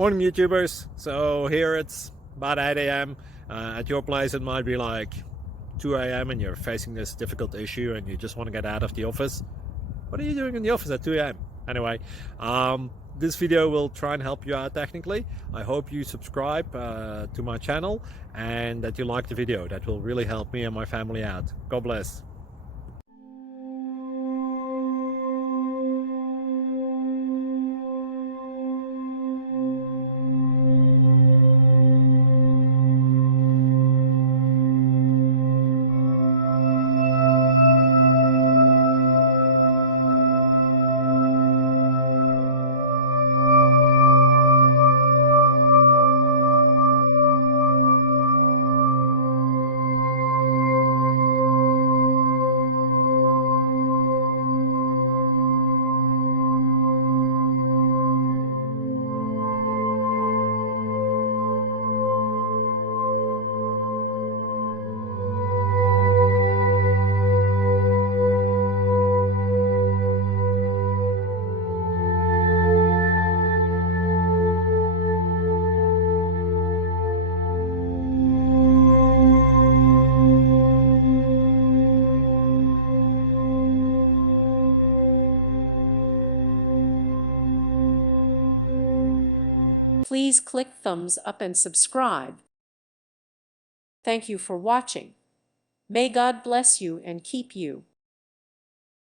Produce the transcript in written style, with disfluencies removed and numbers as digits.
Morning YouTubers. So here it's about 8 a.m. At your place it might be like 2 a.m. and you're facing this difficult issue and you just want to get out of the office. What are you doing in the office at 2 a.m.? Anyway, this video will try and help you out technically. I hope you subscribe to my channel and that you like the video. That will really help me and my family out. God bless. Please click thumbs up and subscribe. Thank you for watching. May God bless you and keep you.